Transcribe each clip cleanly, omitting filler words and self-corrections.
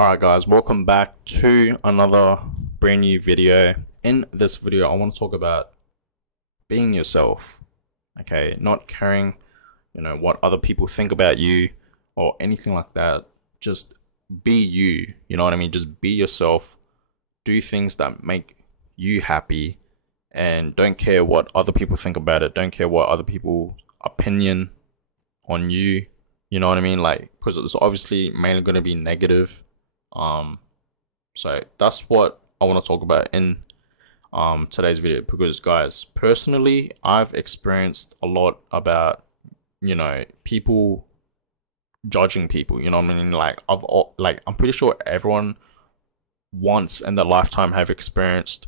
Alright guys, welcome back to another brand new video. In this video, I want to talk about being yourself. Okay, not caring, what other people think about you or anything like that. Just be you, you know what I mean? Just be yourself. Do things that make you happy and don't care what other people think about it. Don't care what other people's opinion on you, you know what I mean? Like, because it's obviously mainly going to be negative. So that's what I want to talk about in today's video, because guys, personally, I've experienced a lot about people judging people, you know what I mean? Like I'm pretty sure everyone once in their lifetime have experienced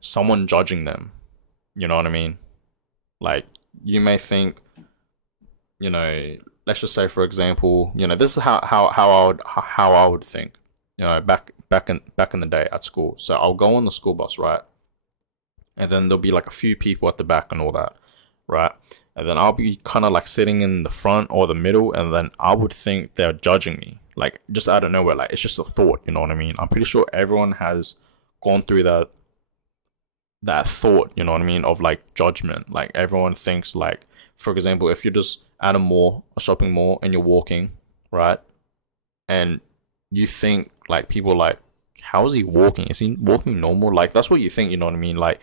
someone judging them, you know what I mean? Like, you may think, let's just say, for example, this is how I would think, back in the day at school. So I'll go on the school bus, right? And then there'll be like a few people at the back and all that, right? And then I'll be kind of like sitting in the front or the middle, and then I would think they're judging me, like just out of nowhere. Like, it's just a thought, you know what I mean? I'm pretty sure everyone has gone through that thought, you know what I mean, of like judgment. Like, everyone thinks, like, for example, if you're just at a shopping mall, and you're walking, right? And you think, like, people like, how is he walking? Is he walking normal? Like, that's what you think, you know what I mean? Like,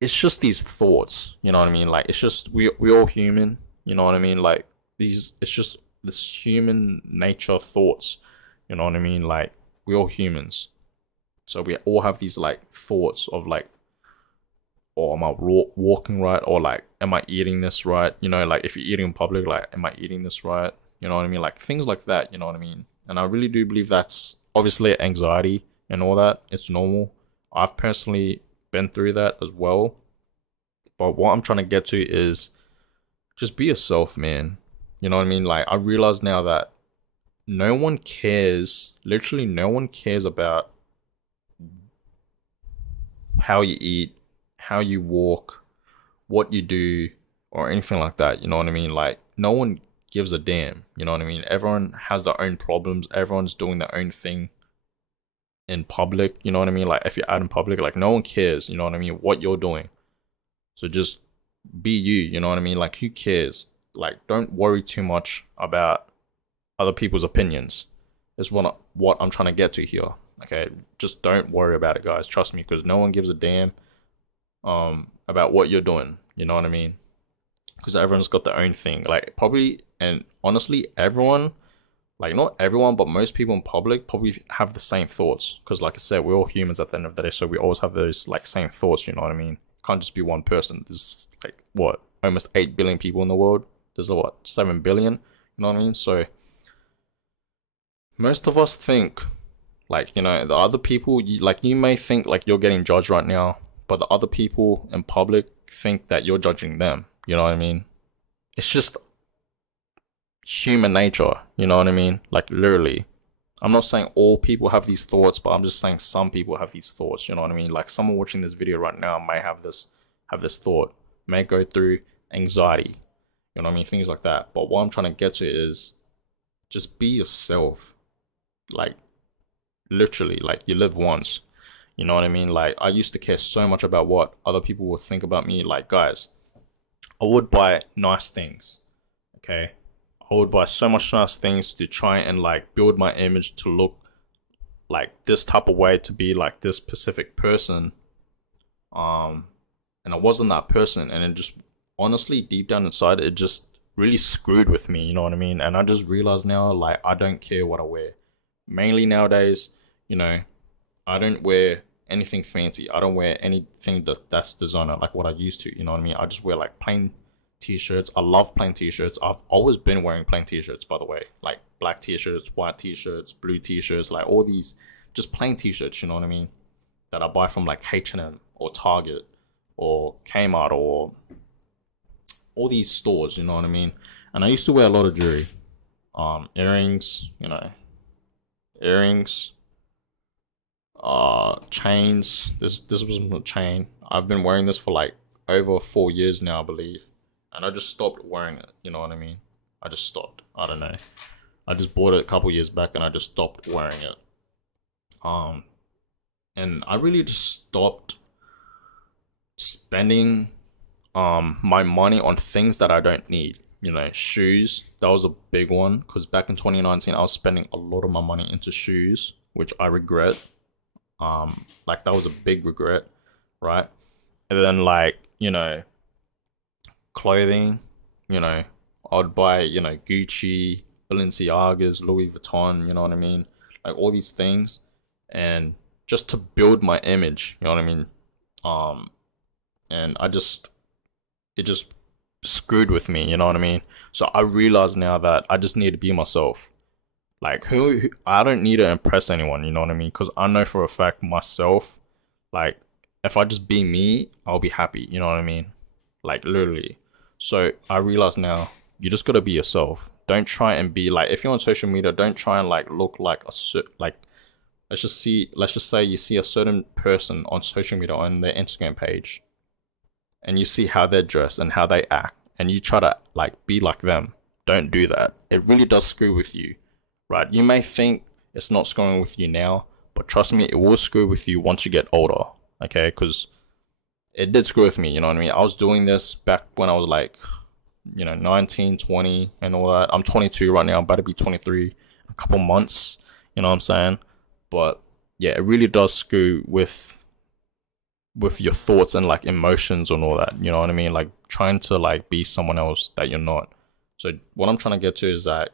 it's just these thoughts, you know what I mean? Like, it's just, we all human, you know what I mean? Like, it's just this human nature thoughts, you know what I mean? Like, we all humans. So we all have these like thoughts of like, or am I walking right? Or like, am I eating this right? Like, if you're eating in public, like, am I eating this right? You know what I mean? Like, things like that, you know what I mean? And I really do believe that's obviously anxiety and all that. It's normal. I've personally been through that as well. But what I'm trying to get to is just be yourself, man. You know what I mean? Like, I realize now that no one cares, literally no one cares about how you eat, how you walk, what you do, or anything like that. You know what I mean? Like, no one gives a damn. You know what I mean? Everyone has their own problems. Everyone's doing their own thing in public. You know what I mean? Like, if you're out in public, like, no one cares, you know what I mean, what you're doing. So just be you, you know what I mean? Like, who cares? Like, don't worry too much about other people's opinions. Is what I'm trying to get to here. Okay, just don't worry about it, guys. Trust me, because no one gives a damn about what you're doing. You know what I mean? Because everyone's got their own thing. Like, probably, and honestly, everyone, like, not everyone, but most people in public probably have the same thoughts. Because, like I said, we're all humans at the end of the day, so we always have those like same thoughts. You know what I mean? Can't just be one person. There's like, what, almost 8 billion people in the world. There's what, 7 billion. You know what I mean? So most of us think, like, the other people, you may think like you're getting judged right now, but the other people in public think that you're judging them. You know what I mean? It's just human nature. You know what I mean? Like, literally. I'm not saying all people have these thoughts, but I'm just saying some people have these thoughts. You know what I mean? Like, someone watching this video right now may have this thought, may go through anxiety. You know what I mean? Things like that. But what I'm trying to get to is just be yourself. Like, literally, like, you live once. You know what I mean? Like, I used to care so much about what other people would think about me. Like, guys, I would buy nice things, okay? I would buy so much nice things to try and like build my image to look like this type of way, to be like this specific person. And I wasn't that person, and it just, honestly, deep down inside, it just really screwed with me, you know what I mean? And I just realized now, like, I don't care what I wear. Mainly nowadays, I don't wear anything fancy. I don't wear anything that's designer like what I used to, you know what I mean? I just wear like plain t-shirts. I love plain t-shirts. I've always been wearing plain t-shirts, by the way. Like, black t-shirts, white t-shirts, blue t-shirts, like all these just plain t-shirts, you know what I mean? That I buy from like H&M or Target or Kmart or all these stores, you know what I mean? And I used to wear a lot of jewelry. Earrings, earrings, chains. This was a chain. I've been wearing this for like over 4 years now, I believe, and I just stopped wearing it. You know what I mean? I just stopped. I don't know. I just bought it a couple years back and I just stopped wearing it. And I really just stopped spending my money on things that I don't need. You know, shoes, that was a big one because back in 2019 I was spending a lot of my money into shoes, which I regret. Like that was a big regret, right? And then like, you know, clothing, you know, I'd buy, you know, Gucci, Balenciagas, Louis Vuitton, you know what I mean? Like all these things and just to build my image, you know what I mean? And it just screwed with me, you know what I mean? So I realize now that I just need to be myself. Like who I don't need to impress anyone, you know what I mean? Because I know for a fact myself, like if I just be me, I'll be happy, you know what I mean? Like literally. So I realize now you just gotta be yourself. Don't try and be like, if you're on social media, don't try and like look like like let's just say you see a certain person on social media on their Instagram page and you see how they're dressed and how they act and you try to like be like them. Don't do that. It really does screw with you, right? You may think it's not screwing with you now, but trust me, it will screw with you once you get older, okay? Because it did screw with me, you know what I mean? I was doing this back when I was like, you know, 19, 20 and all that. I'm 22 right now. I'm about to be 23 in a couple months, you know what I'm saying? But yeah, it really does screw with your thoughts and like emotions and all that, you know what I mean? Like trying to like be someone else that you're not. So what I'm trying to get to is that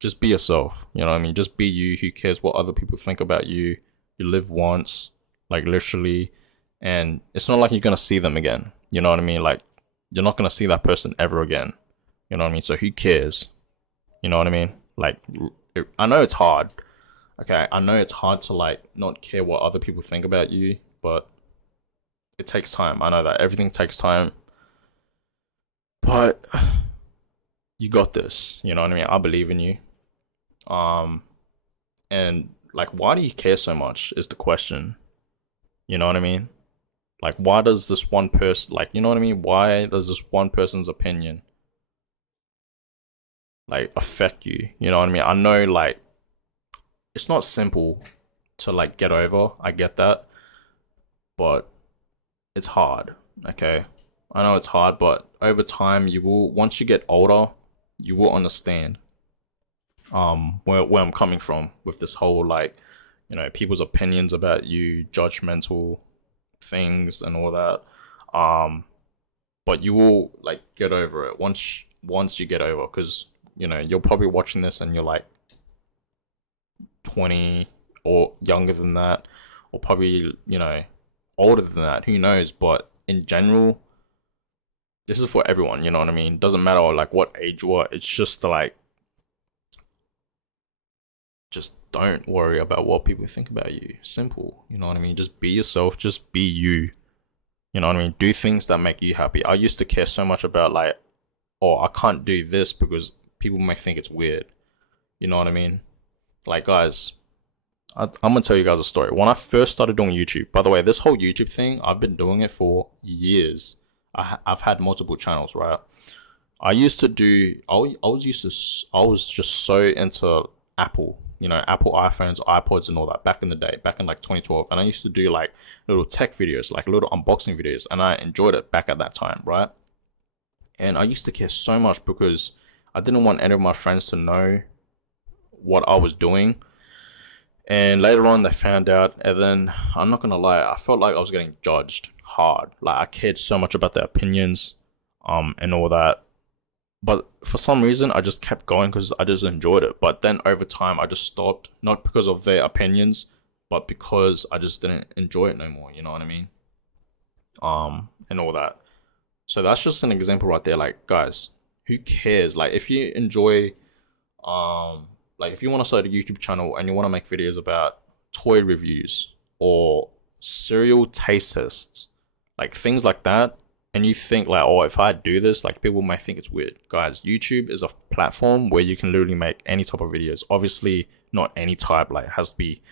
just be yourself, you know what I mean? Just be you. Who cares what other people think about you? You live once, like literally, and it's not like you're gonna see them again, you know what I mean? Like you're not gonna see that person ever again, you know what I mean? So who cares, you know what I mean? Like I know it's hard, okay? I know it's hard to like not care what other people think about you, but it takes time. I know that everything takes time, but you got this, you know what I mean? I believe in you. And like why do you care so much is the question, you know what I mean? Like why does this one person, like, you know what I mean? Why does this one person's opinion like affect you, you know what I mean? I know like it's not simple to like get over, I get that, but it's hard, okay? I know it's hard, but over time you will, once you get older, you will understand where I'm coming from with this whole like, you know, people's opinions about you, judgmental things and all that. But you will like get over it once you get over, because you know you're probably watching this and you're like 20 or younger than that, or probably, you know, older than that, who knows? But in general, this is for everyone, you know what I mean? Doesn't matter like what age you are. It's just like, just don't worry about what people think about you. Simple, you know what I mean? Just be yourself, just be you, you know what I mean? Do things that make you happy. I used to care so much about like, oh, I can't do this because people may think it's weird, you know what I mean? Like guys, I'm gonna tell you guys a story. When I first started doing YouTube, by the way, this whole YouTube thing, I've been doing it for years. I've had multiple channels, right? I used to do, I was just so into Apple, you know, Apple iPhones, iPods and all that back in the day, back in like 2012. And I used to do like little tech videos, like little unboxing videos, and I enjoyed it back at that time, right? And I used to care so much because I didn't want any of my friends to know what I was doing. And later on they found out, and then I'm not gonna lie, I felt like I was getting judged hard. Like I cared so much about their opinions, and all that. But for some reason I just kept going because I just enjoyed it. But then over time I just stopped, not because of their opinions, but because I just didn't enjoy it no more, you know what I mean? And all that. So that's just an example right there. Like guys, who cares? Like if you enjoy, like if you want to start a YouTube channel and you want to make videos about toy reviews or cereal taste tests, like things like that, and you think like, oh, if I do this, like people might think it's weird. Guys, YouTube is a platform where you can literally make any type of videos. Obviously not any type, like it has to be,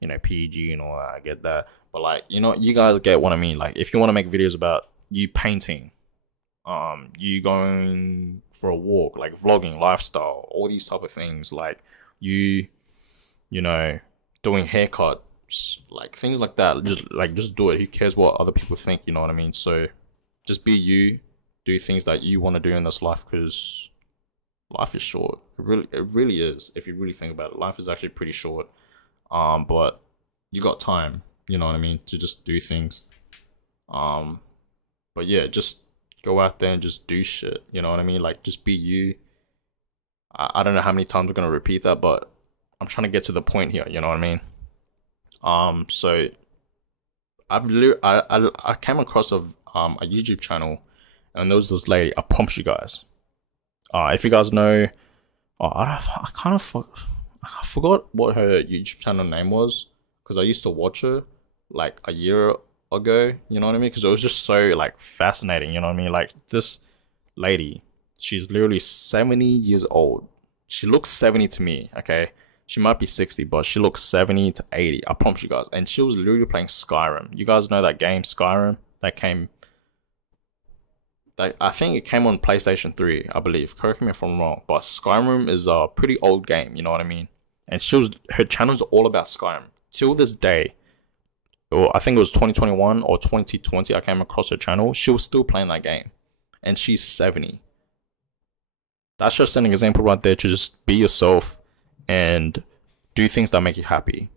you know, PG and all that, I get that. But like, you know, you guys get what I mean. Like if you want to make videos about you painting, you going for a walk, like vlogging, lifestyle, all these type of things, like you you know, doing haircuts, like things like that. Just do it. Who cares what other people think? You know what I mean? So just be you. Do things that you want to do in this life, because life is short. It really is. If you really think about it, life is actually pretty short. But you got time. You know what I mean? To just do things. Um, but yeah, just go out there and just do shit. You know what I mean? Like just be you. I don't know how many times I'm gonna repeat that, but I'm trying to get to the point here. You know what I mean? So I came across a YouTube channel, and there was this lady. I promise you guys. If you guys know, I kind of I forgot what her YouTube channel name was, because I used to watch her like a year ago. You know what I mean? Because it was just so like fascinating. You know what I mean? Like this lady, she's literally 70 years old. She looks 70 to me. Okay, she might be 60, but she looks 70 to 80. I promise you guys. And she was literally playing Skyrim. You guys know that game, Skyrim? That came. I think it came on PlayStation 3, I believe. Correct me if I'm wrong. But Skyrim is a pretty old game, you know what I mean? And her channel's all about Skyrim. Till this day, or I think it was 2021 or 2020, I came across her channel. She was still playing that game. And she's 70. That's just an example right there to just be yourself and do things that make you happy.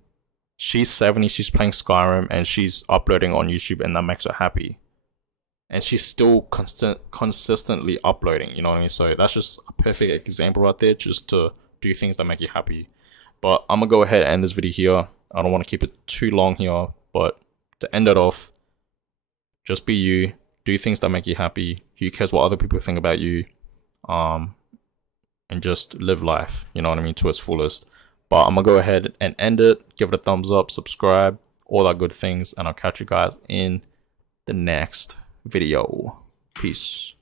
She's 70, she's playing Skyrim, and she's uploading on YouTube, and that makes her happy. And she's still consistently uploading, you know what I mean? So that's just a perfect example right there, just to do things that make you happy. But I'm gonna go ahead and end this video here. I don't want to keep it too long here, but to end it off, just be you, do things that make you happy. Who cares what other people think about you? And just live life, you know what I mean, to its fullest. But I'm gonna go ahead and end it. Give it a thumbs up, subscribe, all that good things, and I'll catch you guys in the next video. Peace.